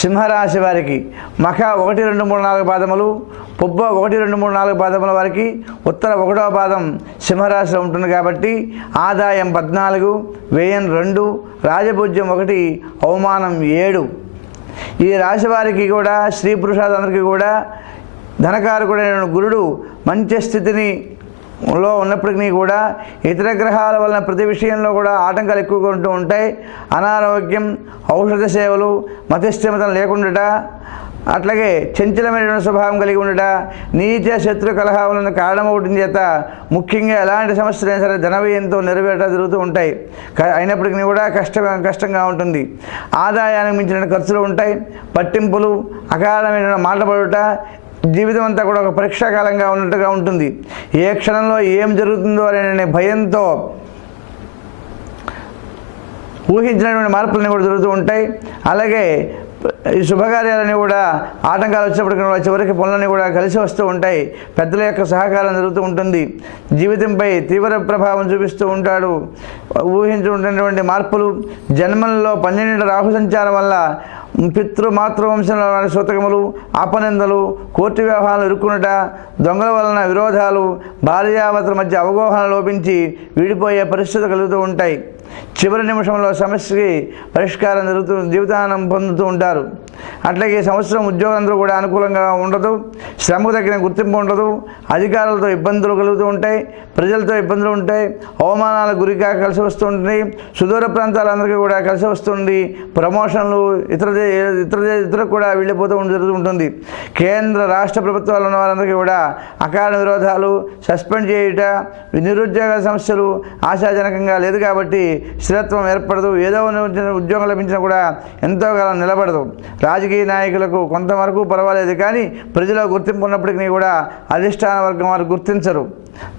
సింహరాశి వారికి మఖ ఒకటి రెండు మూడు నాలుగు పాదములు పుబ్బ ఒకటి రెండు మూడు నాలుగు పాదముల వారికి ఉత్తర ఒకటవ పాదం సింహరాశిలో ఉంటుంది కాబట్టి ఆదాయం పద్నాలుగు వ్యయం రెండు రాజభుజ్యం ఒకటి అవమానం ఏడు. ఈ రాశి వారికి కూడా స్త్రీ పురుషాలందరికీ కూడా ధనకారకుడైన గురుడు మంచి స్థితిని లో ఉన్నప్పటికీ కూడా ఇతర గ్రహాల వలన ప్రతి విషయంలో కూడా ఆటంకాలు ఎక్కువగా ఉంటూ ఉంటాయి. అనారోగ్యం ఔషధ సేవలు మతిస్థిమితం లేకుండా అట్లాగే చంచలమైన స్వభావం కలిగి ఉండట నీచ శత్రు కలహాలను కారణమవటం చేత ముఖ్యంగా ఎలాంటి సమస్యలైనా సరే ధనవ్యయంతో నెరవేరటం జరుగుతూ ఉంటాయి. అయినప్పటికీ కూడా కష్టం కష్టంగా ఉంటుంది. ఆదాయానికి మించిన ఖర్చులు ఉంటాయి. పట్టింపులు అకారణమైన మాటపడుట జీవితం అంతా కూడా ఒక పరీక్షాకాలంగా ఉన్నట్టుగా ఉంటుంది. ఏ క్షణంలో ఏం జరుగుతుందో అనే భయంతో ఊహించినటువంటి మార్పులన్నీ కూడా జరుగుతూ ఉంటాయి. అలాగే ఈ శుభకార్యాలన్నీ కూడా ఆటంకాలు వచ్చినప్పటికీ కూడా చివరికి పనులన్నీ కూడా కలిసి వస్తూ ఉంటాయి. పెద్దల యొక్క సహకారం జరుగుతూ ఉంటుంది. జీవితంపై తీవ్ర ప్రభావం చూపిస్తూ ఉంటాడు. ఊహించుకుంటున్నటువంటి మార్పులు జన్మల్లో పన్నెండు రాహు సంచారం వల్ల పితృ మాతృవంశంలో వారి సూతకములు ఆపనిందలు కోర్టు వ్యవహారాలు ఇరుక్కునుట దొంగల వలన విరోధాలు భార్యావతల మధ్య అవగాహన లోపించి విడిపోయే పరిస్థితులు కలుగుతూ ఉంటాయి. చివరి నిమిషంలో సమస్యకి పరిష్కారం జరుగుతూ జీవితానం పొందుతూ ఉంటారు. అట్లాగే సంవత్సరం ఉద్యోగులందరూ కూడా అనుకూలంగా ఉండదు. శ్రమకు తగిన గుర్తింపు ఉండదు. అధికారులతో ఇబ్బందులు కలుగుతూ ఉంటాయి. ప్రజలతో ఇబ్బందులు ఉంటాయి. అవమానాలకు గురిగా కలిసి వస్తుంటుంది సుదూర ప్రాంతాలందరికీ కూడా కలిసి వస్తుంది ప్రమోషన్లు ఇతర దే- ఇతర ఇతరులకు కూడా వెళ్ళిపోతూ జరుగుతూ ఉంటుంది. కేంద్ర రాష్ట్ర ప్రభుత్వాలు ఉన్న వారందరికీ కూడా అకాల విరోధాలు సస్పెండ్ చేయుట నిరుద్యోగ సమస్యలు ఆశాజనకంగా లేదు కాబట్టి స్థిరత్వం ఏర్పడదు. ఏదో ఉద్యోగం లభించినా కూడా ఎంతో కాలం నిలబడదు. రాజకీయ నాయకులకు కొంతవరకు పర్వాలేదు కానీ ప్రజల గుర్తింపు ఉన్నప్పటికీ కూడా అధిష్టాన వర్గం వారు గుర్తించరు.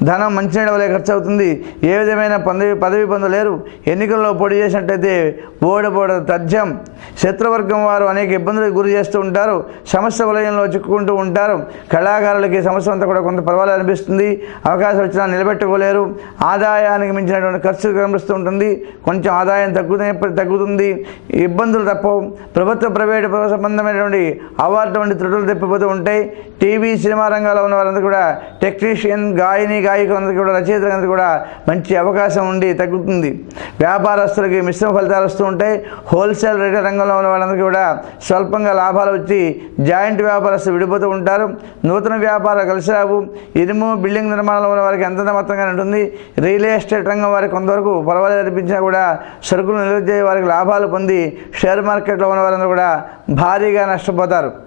ధనం మంచినీళ్ళ వలె ఖర్చు అవుతుంది ఏ విధమైన పదవి పదవి పొందలేరు. ఎన్నికల్లో పోటీ చేసినట్టయితే ఓడబోడ తథ్యం. శత్రువర్గం వారు అనేక ఇబ్బందులకు గురి చేస్తూ ఉంటారు. సమస్య వలయంలో చిక్కుకుంటూ ఉంటారు. కళాకారులకి సమస్య అంతా కూడా కొంత పర్వాలేదు అనిపిస్తుంది. అవకాశం వచ్చినా నిలబెట్టుకోలేరు. ఆదాయానికి మించినటువంటి ఖర్చు కనిపిస్తూ ఉంటుంది. కొంచెం ఆదాయం తగ్గుతూ తగ్గుతుంది. ఇబ్బందులు తప్పవు. ప్రభుత్వ ప్రైవేటు సంబంధమైనటువంటి అవార్డు వంటి త్రుటులు తెప్పిపోతూ ఉంటాయి. టీవీ సినిమా రంగాల్లో ఉన్న వారందరూ కూడా టెక్నీషియన్ గాయని గాయకులందరికీ కూడా రచయితలందరికీ కూడా మంచి అవకాశం ఉండి తగ్గుతుంది. వ్యాపారస్తులకి మిశ్రమ ఫలితాలు వస్తూ ఉంటాయి. హోల్సేల్ రేట్ల రంగంలో ఉన్న వాళ్ళందరికీ కూడా స్వల్పంగా లాభాలు వచ్చి జాయింట్ వ్యాపారస్తులు విడిపోతూ ఉంటారు. నూతన వ్యాపారాలు కలిసి రావు. ఇనుము బిల్డింగ్ నిర్మాణంలో ఉన్న వారికి ఎంత మొత్తంగా ఉంటుంది. రియల్ ఎస్టేట్ రంగం వారికి కొంతవరకు పర్వాలేదు అనిపించినా కూడా సరుకులు నిల్వ చేయ వారికి లాభాలు పొంది షేర్ మార్కెట్లో ఉన్న వారందరూ కూడా భారీగా నష్టపోతారు.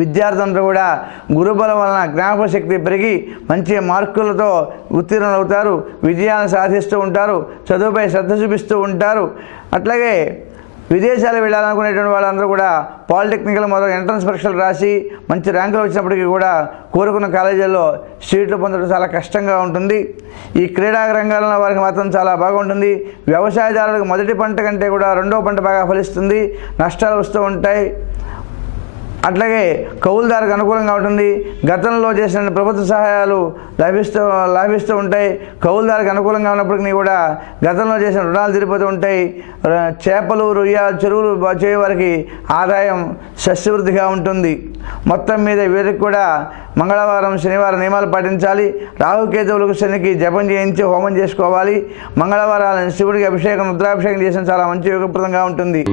విద్యార్థులందరూ కూడా గురుబలం వలన జ్ఞాపక శక్తి పెరిగి మంచి మార్కులతో ఉత్తీర్ణులు అవుతారు విజయాన్ని సాధిస్తూ ఉంటారు చదువుపై శ్రద్ధ చూపిస్తూ ఉంటారు. అట్లాగే విదేశాలు వెళ్ళాలనుకునేటువంటి వాళ్ళందరూ కూడా పాలిటెక్నికల్ మొదలు ఎంట్రన్స్ పరీక్షలు రాసి మంచి ర్యాంకులు వచ్చినప్పటికీ కూడా కోరుకున్న కాలేజీల్లో సీట్లు పొందడం చాలా కష్టంగా ఉంటుంది. ఈ క్రీడా రంగాలలో వారికి మాత్రం చాలా బాగుంటుంది. వ్యవసాయదారులకు మొదటి పంట కంటే కూడా రెండో పంట బాగా ఫలిస్తుంది. నష్టాలు వస్తూ ఉంటాయి. అట్లాగే కౌలుదారుకు అనుకూలంగా ఉంటుంది. గతంలో చేసిన ప్రభుత్వ సహాయాలు లభిస్తూ లభిస్తూ ఉంటాయి. కౌలుదారుకు అనుకూలంగా ఉన్నప్పటికీ కూడా గతంలో చేసిన రుణాలు తిరిగిపోతూ ఉంటాయి. చేపలు రొయ్యలు చెరువులు బా- చేయే వారికి ఆదాయం సస్యవృద్ధిగా ఉంటుంది. మొత్తం మీద వీరికి కూడా మంగళవారం శనివారం నియమాలు పాటించాలి. రాహుకేతువులకు శనికి జపం చేయించి హోమం చేసుకోవాలి. మంగళవారాలను శివుడికి అభిషేకం రుద్రాభిషేకం చేసిన చాలా మంచి యోగప్రదంగా ఉంటుంది.